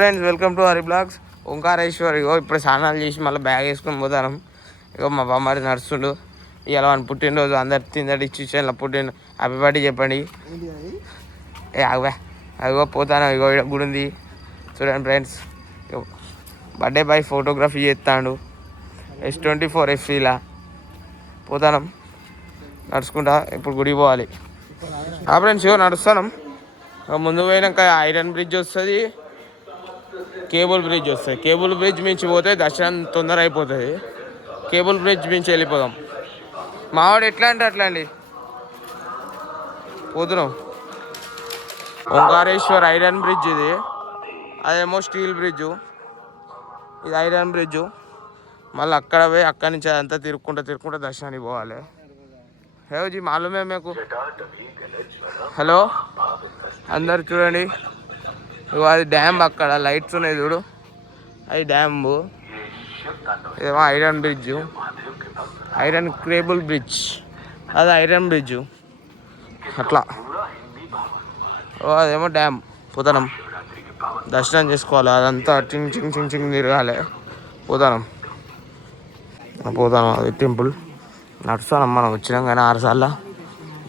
Friends welcome to Hari blogs. Omkareshwar ఇగో ఇప్పుడు స్నానాలు చేసి మళ్ళీ బ్యాగ్ వేసుకొని పోతాను. ఇగో మా బామ్మారి నడుస్తుండు. ఇలా మన పుట్టినరోజు అందరు తిందడి ఇచ్చి పుట్టిన హ్యాపీ బర్త్డే చెప్పండి. అగో పోతాను. ఇగో గుడి ఉంది చూడండి ఫ్రెండ్స్. బర్త్డే బాయ్ ఫోటోగ్రఫీ చేస్తాడు. S24 FCలా పోతాను నడుచుకుంటా. ఇప్పుడు గుడికి పోవాలి. ఫ్రెండ్స్ ఇగో నడుస్తాను. ముందు పోయినాక ఐరన్ బ్రిడ్జ్ వస్తుంది, కేబుల్ బ్రిడ్జ్ వస్తుంది. కేబుల్ బ్రిడ్జ్ మించి పోతే దర్శనం తొందర అయిపోతుంది. కేబుల్ బ్రిడ్జ్ మించి వెళ్ళిపోదాం. మావాడు ఎట్లా అంటే అట్లా అండి పోతున్నాం. ఓంకారేశ్వర్ ఐరన్ బ్రిడ్జ్ ఇది, అదేమో స్టీల్ బ్రిడ్జు. ఇది ఐరన్ బ్రిడ్జు. మళ్ళీ అక్కడ పోయి అక్కడి నుంచి అదంతా తిరుక్కుంటా దర్శనానికి పోవాలి. హేవజీ మాలూమే మీకు. హలో అందరు చూడండి. ఇగో అది డ్యామ్, అక్కడ లైట్స్ ఉన్నాయి చూడు, అది డ్యామ్. ఇదేమో iron bridge, iron cable bridge, అది ఐరన్ బ్రిడ్జు అట్లా. అదేమో డ్యామ్. పోతాం దర్శనం చేసుకోవాలి. అదంతా చింగ్ చింగ్ చింగ్ చింగ్ తిరగాలి. పోతాం. అది టెంపుల్. నడుస్తాం. మనం వచ్చినాం కానీ 6 సార్లు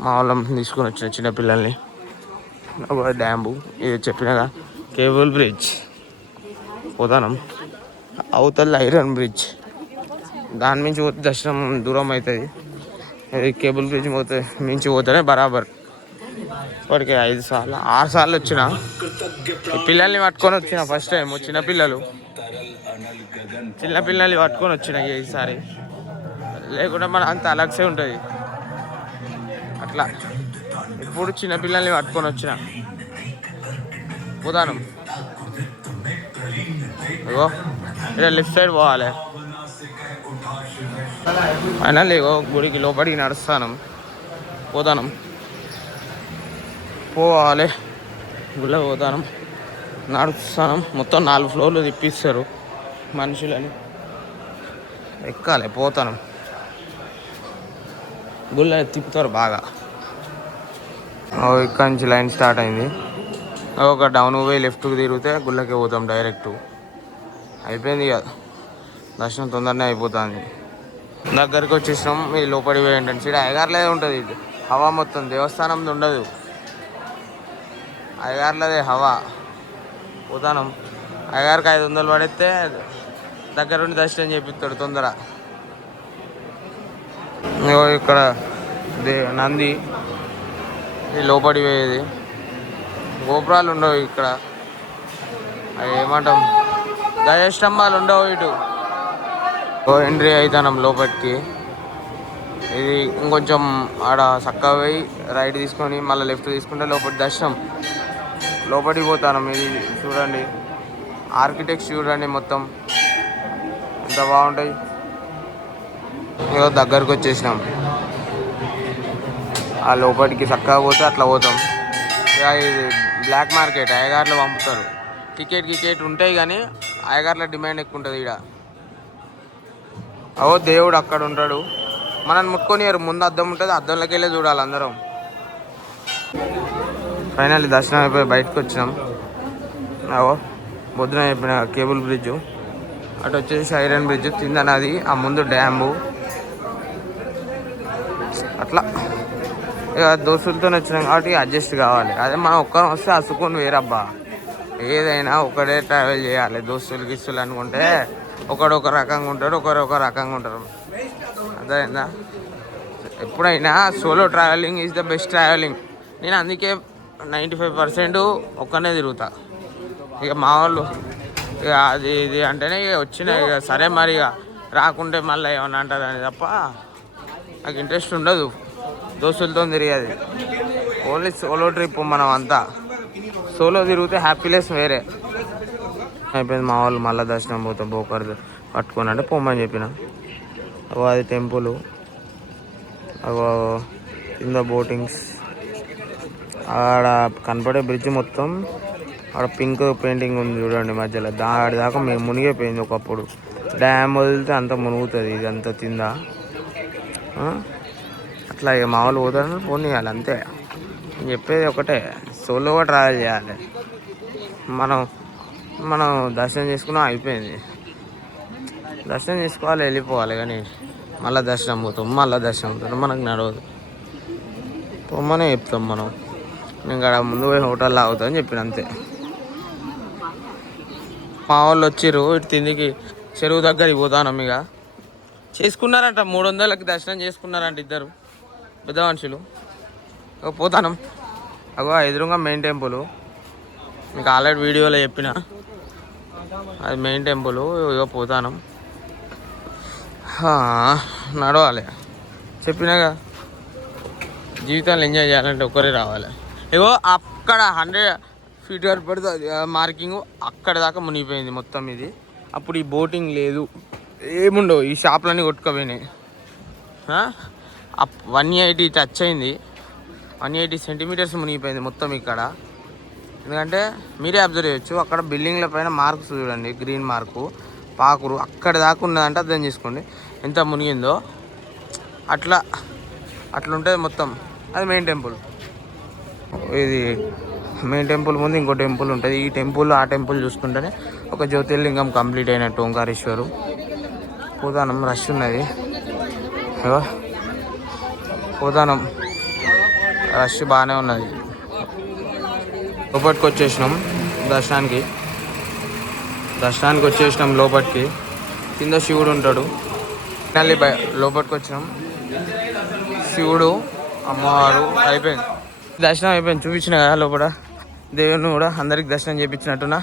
మా వాళ్ళని తీసుకొని వచ్చిన చిన్నపిల్లల్ని. డ్యాము ఇది చెప్పినగా కేబుల్ బ్రిడ్జ్. పోతాం. అవతల ఐరన్ బ్రిడ్జ్, దాని మించి పోతే దర్శనం దూరం అవుతుంది. కేబుల్ బ్రిడ్జ్ మించి పోతేనే బరాబర్. ఇప్పటికే 5 సార్లు 6 సార్లు వచ్చిన. పిల్లల్ని పట్టుకొని వచ్చిన ఫస్ట్ టైం. చిన్నపిల్లల్ని పట్టుకొని వచ్చిన ఈసారి. లేకుంటే మన అంత అలక్సే ఉంటుంది అట్లా. ఇప్పుడు చిన్నపిల్లల్ని పట్టుకొని వచ్చిన. పోతాను. ఇగో ఇలా లెఫ్ట్ సైడ్ పోవాలి. ఫైనల్ ఇగో గుడికి లోపలికి నడుస్తాను. పోతాను. పోవాలి గుళ్ళ పోతాను. నడుస్తాను. మొత్తం 4 ఫ్లోర్లు తిప్పిస్తారు మనుషులని. ఎక్కాలి. పోతాను. గుళ్ళ తిప్పుతారు బాగా. ఇక్కడి నుంచి లైన్ స్టార్ట్ అయింది. ఒక డౌన్ పోయి లెఫ్ట్కి తిరిగితే గుళ్ళకే పోతాం డైరెక్ట్. అయిపోయింది ఇక దర్శనం తొందరనే అయిపోతుంది. దగ్గరికి వచ్చేసినాం. ఈ లోపలికి పోయి ఏంటంటే సీడ అయ్యగారులే ఉంటుంది. హవా మొత్తం దేవస్థానం ఉండదు, అయ్యగారులదే హవా. పోతాం. అయ్యగారికి 500 పడితే దగ్గరుండి దర్శనం చేపిస్తాడు తొందర. ఇక్కడ నంది, ఈ లోపడి పోయేది. గోపురాలు ఉండవు ఇక్కడ. అవి ఏమంటాం, ధ్వజస్తంభాలు ఉండవు ఇటు. ఎంట్రీ అవుతాం లోపలికి. ఇది ఇంకొంచెం ఆడ చక్కగా పోయి రైట్ తీసుకొని మళ్ళీ లెఫ్ట్ తీసుకుంటే లోపలి దర్శనం. లోపలికి పోతాం. ఇది చూడండి, ఆర్కిటెక్ట్ చూడండి మొత్తం ఎంత బాగుంటాయి. ఏదో దగ్గరకు వచ్చేసినాం. ఆ లోపలికి చక్కగా పోతే అట్లా పోతాం. ఇది బ్లాక్ మార్కెట్, అయ్యగారులు పంపుతారు. టికెట్ ఉంటాయి కానీ అయ్యగారుల డిమాండ్ ఎక్కువ ఉంటుంది ఇక్కడ. దేవుడు అక్కడ ఉంటాడు. మనం ముట్టుకొని ముందు అద్దం ఉంటుంది, అద్దంలోకి వెళ్ళి చూడాలి అందరం. ఫైనల్లీ దర్శనం అయిపోయి బయటకు వచ్చినాం. పొద్దున చెప్పిన కేబుల్ బ్రిడ్జు, అటు వచ్చేసి ఐరన్ బ్రిడ్జ్, కింద నది, ఆ ముందు డ్యాము. అట్లా ఇక దోస్తులతో వచ్చినాం కాబట్టి అడ్జస్ట్ కావాలి. అదే మనం ఒక్కరం వస్తే అసుకొని వేరబ్బా. ఏదైనా ఒకటే ట్రావెల్ చేయాలి. దోస్తులు గిస్తులు అనుకుంటే ఒకడు ఒక రకంగా ఉంటాడు, ఒకరు ఒక రకంగా ఉంటారు. అర్థమైందా? ఎప్పుడైనా solo travelling is the best travelling. నేను అందుకే 95% ఒక్కనే తిరుగుతా. ఇక మా వాళ్ళు ఇక అది ఇది అంటేనే ఇక వచ్చినాయి. ఇక సరే మరి ఇక రాకుంటే మళ్ళీ ఏమన్నా అంటారు అని తప్ప నాకు ఇంట్రెస్ట్ ఉండదు దోస్తులతో తిరిగేది. Only solo trip. మనం అంతా సోలో తిరిగితే హ్యాపీనెస్ వేరే. అయిపోయింది. మా వాళ్ళు మళ్ళీ దర్శనం పోతాం బోకర్ పట్టుకొని అంటే పోమని చెప్పిన. అది టెంపుల్. కింద బోటింగ్స్. ఆడ కనపడే బ్రిడ్జ్ మొత్తం ఆడ పింక్ పెయింటింగ్ ఉంది చూడండి మధ్యలో. దాకా మేము మునిగిపోయింది ఒకప్పుడు. డ్యామ్ వదిలితే అంత మునుగుతుంది. ఇదంతా తిందా అట్లా. ఇక మామూలు పోతారని ఫోన్ చేయాలి అంతే. నేను చెప్పేది ఒకటే, సోలోగా ట్రావెల్ చేయాలి. మనం మనం దర్శనం చేసుకున్నాం, అయిపోయింది. దర్శనం చేసుకోవాలి, వెళ్ళిపోవాలి. కానీ మళ్ళీ దర్శనం పోతాం, మళ్ళీ దర్శనం అవుతాం, మనకు నడవదు. పొమ్మనే చెప్తాం మనం. ఇంకా ముందు పోయి హోటల్లో అవుతామని చెప్పిన అంతే. మా వాళ్ళు వచ్చిర్రు ఇటు తిండికి, చెరువు దగ్గరికి పోతాను. ఇక చేసుకున్నారంట 300కి దర్శనం చేసుకున్నారంట ఇద్దరు పెద్ద మనుషులు. ఇక పోతాను. అగో ఎదురుగా మెయిన్ టెంపుల్, మీకు ఆల్రెడీ వీడియోలో చెప్పిన, అది మెయిన్ టెంపుల్. ఇక పోతాను, నడవాలి. చెప్పినాగా జీవితాన్ని ఎంజాయ్ చేయాలంటే ఒక్కరే రావాలి. ఇగో అక్కడ 100 ఫీట్ వరకు పడుతుంది మార్కింగ్, అక్కడ దాకా మునిగిపోయింది మొత్తం ఇది. అప్పుడు ఈ బోటింగ్ లేదు, ఏముండవు, ఈ షాపులన్నీ కొట్టుకుపోయినాయి. 180 టచ్ అయింది, 180 సెంటీమీటర్స్ మునిగిపోయింది మొత్తం ఇక్కడ. ఎందుకంటే మీరే అబ్జర్వ్ చేయొచ్చు, అక్కడ బిల్డింగ్ల పైన మార్క్స్ చూడండి, గ్రీన్ మార్కు పాకురు అక్కడ దాకా ఉన్నదంటే అర్థం చేసుకోండి ఎంత మునిగిందో. అట్లా ఉంటుంది మొత్తం. అది మెయిన్ టెంపుల్. ఇది మెయిన్ టెంపుల్ ముందు ఇంకో టెంపుల్ ఉంటుంది. ఈ టెంపుల్ ఆ టెంపుల్ చూసుకుంటేనే ఒక జ్యోతిర్లింగం కంప్లీట్ అయినట్టు ఓంకారేశ్వరు. పోతానం రష్ ఉన్నది, పోతానం రష్ బాగానే ఉన్నది. లోపలికి వచ్చేసినాం, దర్శనానికి వచ్చేసినాం లోపలికి. కింద శివుడు ఉంటాడు. మళ్ళీ లోపలికి వచ్చినాం, శివుడు అమ్మవారు అయిపోయింది. దర్శనం అయిపోయింది, చూపించిన కదా లోపల దేవుని కూడా అందరికి దర్శనం చేయించినట్టున్నా.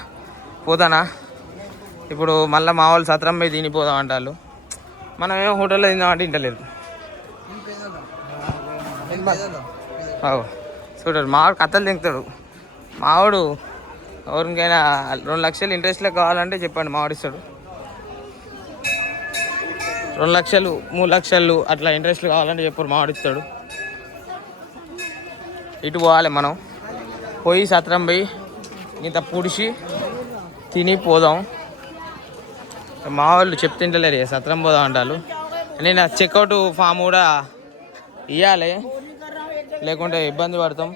పోతానా ఇప్పుడు మళ్ళీ మా వాళ్ళు సత్రం పోయి తినిపోదాం అంటారు. మనం ఏమో హోటల్లో తిందామంటే ఇంటలేదు. చూడారు మావాడు కథలు తింటాడు. మావాడు ఎవరికైనా 2 లక్షలు ఇంట్రెస్ట్లో కావాలంటే చెప్పండి, మావాడిస్తాడు. 2 లక్షలు 3 లక్షలు అట్లా ఇంట్రెస్ట్లు కావాలంటే చెప్పారు, మావాడిస్తాడు. ఇటు పోవాలి మనం, పోయి సత్రం పోయి ఇంత పుడిచి తిని పోదాం. మా వాళ్ళు చెప్తుంటలేరు సత్రం పోదాం అంటారు. నేను చెక్అవుట్ ఫామ్ కూడా ఇవ్వాలి, లేకుంటే ఇబ్బంది పడతాం.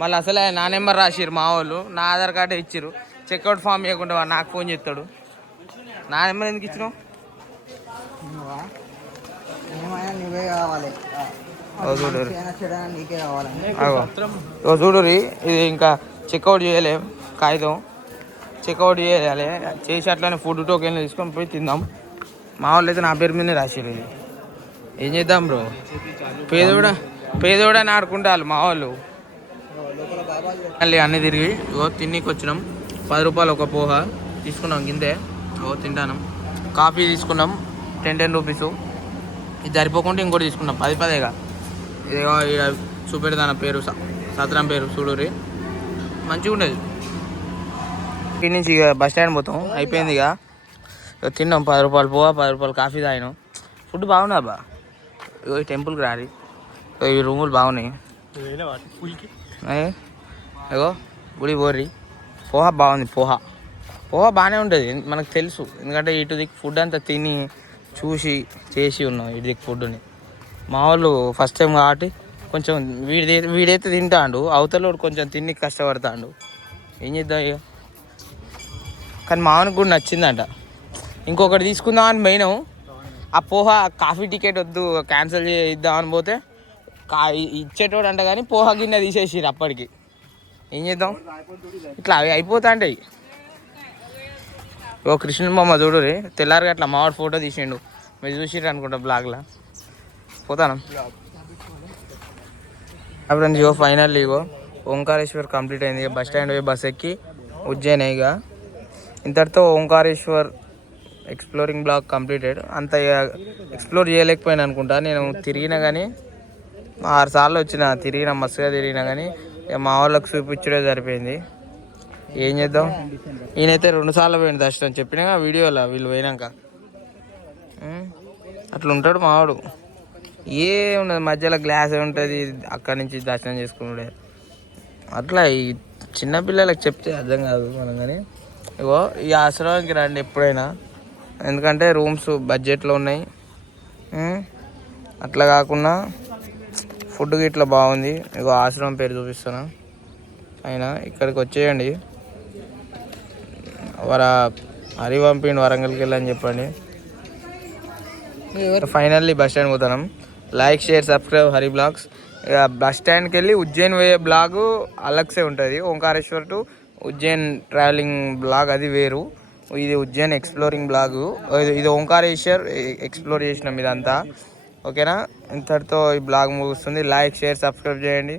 మళ్ళీ అసలే నా నెంబర్ రాసిరు మా వాళ్ళు, నా ఆధార్ కార్డే ఇచ్చిర్రు. చెక్అవుట్ ఫామ్ ఇవ్వకుండా నాకు ఫోన్ చేస్తాడు. నా నెంబర్ ఎందుకు ఇచ్చినావు? చూడు, ఇది ఇంకా చెక్అవుట్ చేయలే, కాగితం చెక్అవుట్ చేయాలి. చేసి అట్లనే ఫుడ్ టోకెన్లు తీసుకొని పోయి తిందాం. మా వాళ్ళు అయితే నా పేరు మీదనే రాసిరు. ఇది ఏం చేద్దాం బ్రో, పేదోడా ఆడుకుంటారు మా వాళ్ళు. మళ్ళీ అన్నీ తిరిగి తిన్నీకి వచ్చినాం. 10 రూపాయలు ఒక పోహ తీసుకున్నాం, కిందే తింటాను. కాఫీ తీసుకున్నాం 10 రూపీస్. ఇది సరిపోకుండా ఇంకోటి తీసుకున్నాం 10గా. ఇదిగో ఇక్కడ చూపెడతాన పేరు, సత్రం పేరు చూడురి, మంచిగా ఉండేది. ఇక్కడి నుంచి ఇక బస్ స్టాండ్ పోతాం, అయిపోయింది. ఇక తిన్నాం 10 రూపాయలు పోవా, 10 రూపాయలు కాఫీ తాగినాం. ఫుడ్ బాగున్నా బా. ఇగో ఈ టెంపుల్కి రాలి, ఈ రూములు బాగున్నాయి. ఇగో గుడి పోర్రి. పోహా బాగుంది, పోహా బాగానే ఉంటుంది, మనకు తెలుసు. ఎందుకంటే ఇటు దిక్కు ఫుడ్ అంతా తిని చూసి చేసి ఉన్నాం ఇటు దిక్కు ఫుడ్ని. మా వాళ్ళు ఫస్ట్ టైం కాబట్టి కొంచెం వీడైతే తింటాడు, అవతలోడు కొంచెం తిని కష్టపడతాడు. ఏం చేద్దాం ఇక. కానీ మామూలుగా కూడా నచ్చిందంట. ఇంకొకటి తీసుకుందామని పోయినాం, ఆ పోహా కాఫీ టికెట్ వద్దు క్యాన్సిల్ చేద్దామని పోతే ఇచ్చేటోడు అంట, కానీ పోహా గిన్నె తీసేసిరు అప్పటికి. ఏం చేద్దాం, ఇట్లా అవి అయిపోతా ఉంటాయి. ఓ కృష్ణ బొమ్మ చూడు రే, తెల్లారిగా అట్లా మావాడు ఫోటో తీసిండు, మీరు చూసిర్రు అనుకుంటా బ్లాగ్లో. పోతాను అప్పుడు. ఇగో ఫైనల్ ఇగో ఓంకారేశ్వర్ కంప్లీట్ అయింది. బస్ స్టాండ్ పోయి బస్ ఎక్కి ఉజ్జయిన్. ఇక ఇంతటితో ఓంకారేశ్వర్ ఎక్స్ప్లోరింగ్ బ్లాగ్ కంప్లీటెడ్. అంత ఎక్స్ప్లోర్ చేయలేకపోయినా అనుకుంటా. నేను తిరిగినా కానీ 6 సార్లు వచ్చిన, తిరిగినా మస్తుగా తిరిగినా కానీ ఇక మా వాళ్ళకి చూపించడే సరిపోయింది. ఏం చేద్దాం, ఈయనైతే 2 సార్లు పోయింది దర్శనం, చెప్పినా వీడియోలో వీళ్ళు పోయినాక. అట్లా ఉంటాడు మావాడు. ఏమున్నది మధ్యలో గ్లాస్ ఉంటుంది, అక్కడి నుంచి దర్శనం చేసుకున్నాడే. అట్లా ఈ చిన్నపిల్లలకు చెప్తే అర్థం కాదు మనం. కానీ ఇగో ఈ ఆశ్రమానికి రండి ఎప్పుడైనా, ఎందుకంటే రూమ్స్ బడ్జెట్లో ఉన్నాయి. అట్లా కాకుండా ఫుడ్ ఇట్లా బాగుంది. ఇగో ఆశ్రమం పేరు చూపిస్తాను. అయినా ఇక్కడికి వచ్చేయండి, హరి పంపిండి వరంగల్కి వెళ్ళని చెప్పండి. ఫైనల్లీ బస్ స్టాండ్ పోతున్నాం. Like share subscribe Hari blogs. ఇక బస్ స్టాండ్కి వెళ్ళి ఉజ్జయిన్ పోయే బ్లాగు అలగ్సే ఉంటుంది. Omkareshwar to Ujjain travelling blog అది వేరు. ఇది ఉజ్జయిన్ ఎక్స్ప్లోరింగ్ బ్లాగు. ఇది ఓంకారేశ్వర్ ఎక్స్ప్లోర్ చేసినాం ఇదంతా. ఓకేనా, ఇంతటితో ఈ బ్లాగ్ ముగుస్తుంది. లైక్ షేర్ సబ్స్క్రైబ్ చేయండి.